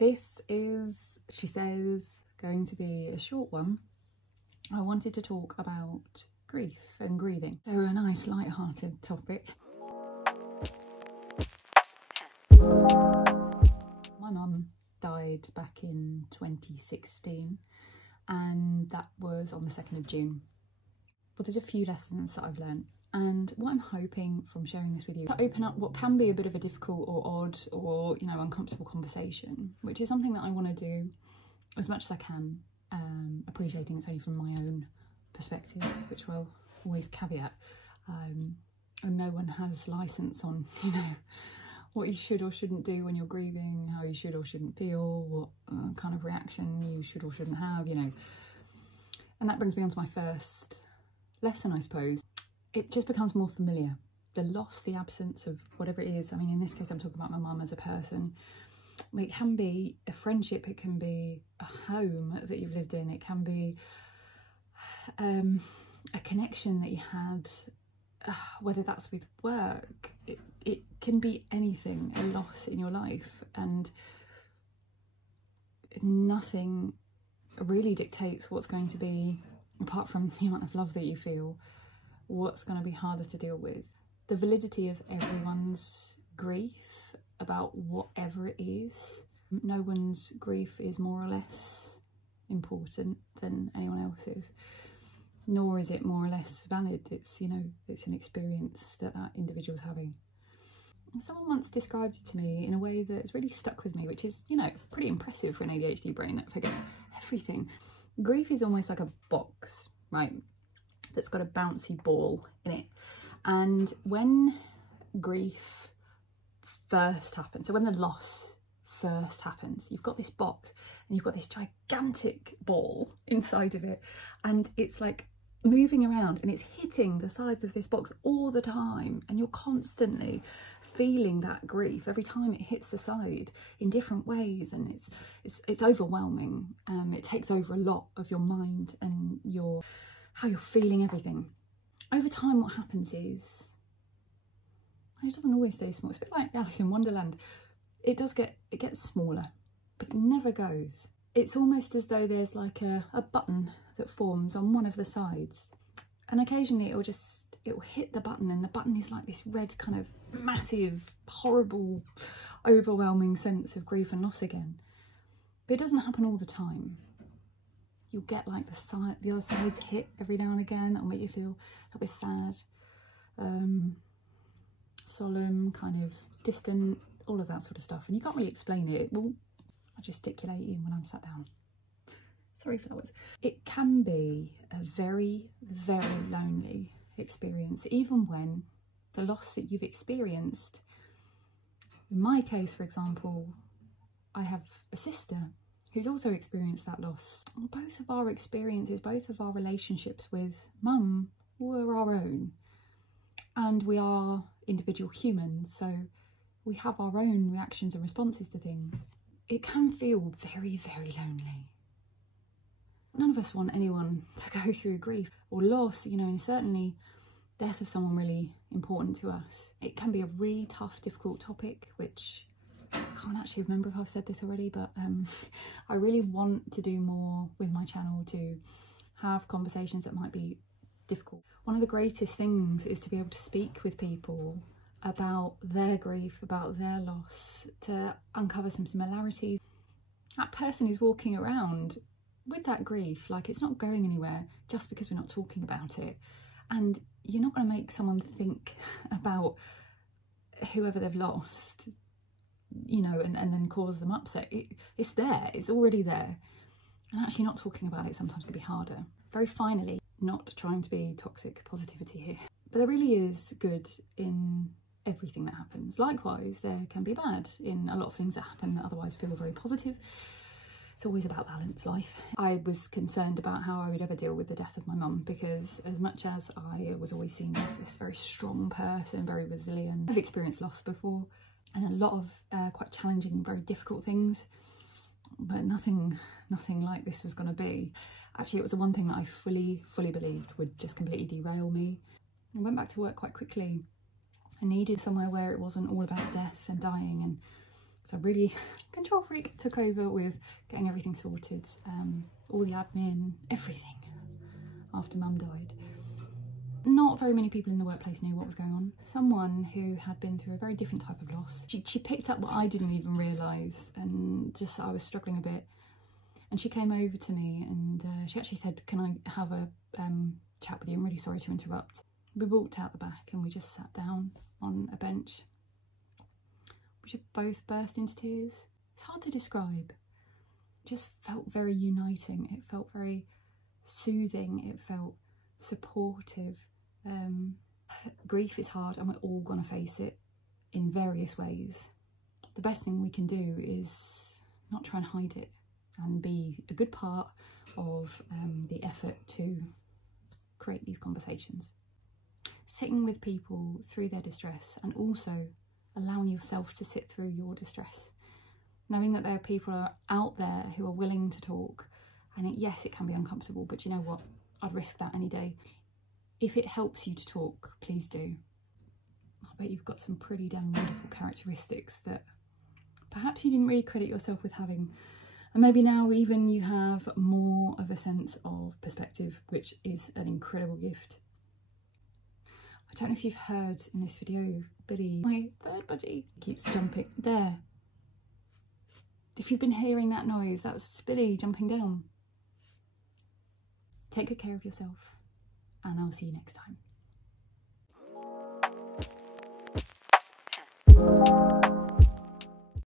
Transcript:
This is, she says, going to be a short one. I wanted to talk about grief and grieving. So a nice light-hearted topic. My mum died back in 2016 and that was on the 2nd of June. But there's a few lessons that I've learned. And what I'm hoping from sharing this with you, to open up what can be a bit of a difficult or odd or, you know, uncomfortable conversation, which is something that I want to do as much as I can, appreciating it's only from my own perspective, which will always caveat. And no one has license on, you know, what you should or shouldn't do when you're grieving, how you should or shouldn't feel, what kind of reaction you should or shouldn't have, you know. And that brings me on to my first lesson, I suppose. It just becomes more familiar. The loss, the absence of whatever it is. I mean, in this case, I'm talking about my mum as a person. It can be a friendship, it can be a home that you've lived in, it can be a connection that you had, whether that's with work, it can be anything, a loss in your life, and nothing really dictates what's going to be, apart from the amount of love that you feel, what's going to be harder to deal with. The validity of everyone's grief about whatever it is. No one's grief is more or less important than anyone else's, nor is it more or less valid. It's, you know, it's an experience that that individual's having. And someone once described it to me in a way that's really stuck with me, which is, you know, pretty impressive for an ADHD brain that forgets everything. Grief is almost like a box, right, that's got a bouncy ball in it. And when grief first happens, so when the loss first happens, you've got this box and you've got this gigantic ball inside of it, and it's like moving around and it's hitting the sides of this box all the time, and you're constantly feeling that grief every time it hits the side in different ways, and it's overwhelming. It takes over a lot of your mind and how you're feeling everything. Over time, what happens is, it doesn't always stay small. It's a bit like Alice in Wonderland. It gets smaller, but it never goes. It's almost as though there's like a button that forms on one of the sides, and occasionally it'll hit the button, and the button is like this red kind of massive, horrible, overwhelming sense of grief and loss again. But it doesn't happen all the time. You'll get like the other sides hit every now and again. That'll make you feel a bit sad, solemn, kind of distant, all of that sort of stuff. And you can't really explain it. Well, I gesticulating when I'm sat down. Sorry for that word. It can be a very, very lonely experience, even when the loss that you've experienced, in my case, for example, I have a sister who's also experienced that loss. Both of our experiences, both of our relationships with mum were our own. And we are individual humans, so we have our own reactions and responses to things. It can feel very, very lonely. None of us want anyone to go through grief or loss, you know, and certainly death of someone really important to us. It can be a really tough, difficult topic, which I can't actually remember if I've said this already, but I really want to do more with my channel, to have conversations that might be difficult. One of the greatest things is to be able to speak with people about their grief, about their loss, to uncover some similarities. That person is walking around with that grief, like it's not going anywhere just because we're not talking about it. And you're not going to make someone think about whoever they've lost, you know, and then cause them upset. It's there, it's already there. And actually not talking about it sometimes can be harder. Very finally, not trying to be toxic positivity here, but there really is good in everything that happens. Likewise, there can be bad in a lot of things that happen that otherwise feel very positive. It's always about balance, life. I was concerned about how I would ever deal with the death of my mum, because as much as I was always seen as this very strong person, very resilient, I've experienced loss before, and a lot of quite challenging, very difficult things, but nothing like this was going to be. Actually, it was the one thing that I fully believed would just completely derail me. I went back to work quite quickly. I needed somewhere where it wasn't all about death and dying, and So really, control freak took over with getting everything sorted, all the admin, everything, after Mum died. Not very many people in the workplace knew what was going on. Someone who had been through a very different type of loss. She picked up what I didn't even realise, and just I was struggling a bit. And she came over to me and she actually said, "Can I have a chat with you? I'm really sorry to interrupt." We walked out the back and we just sat down on a bench. We just both burst into tears. It's hard to describe. It just felt very uniting. It felt very soothing. It felt supportive. Grief is hard and we're all gonna face it in various ways. The best thing we can do is not try and hide it and be a good part of the effort to create these conversations. Sitting with people through their distress and also allowing yourself to sit through your distress. Knowing that there are people out there who are willing to talk, and yes, it can be uncomfortable, but you know what? I'd risk that any day. If it helps you to talk, please do. I bet you've got some pretty damn wonderful characteristics that perhaps you didn't really credit yourself with having. And maybe now even you have more of a sense of perspective, which is an incredible gift. I don't know if you've heard in this video, Billy, my third budgie, keeps jumping. There. If you've been hearing that noise, that's Billy jumping down. Take good care of yourself, and I'll see you next time.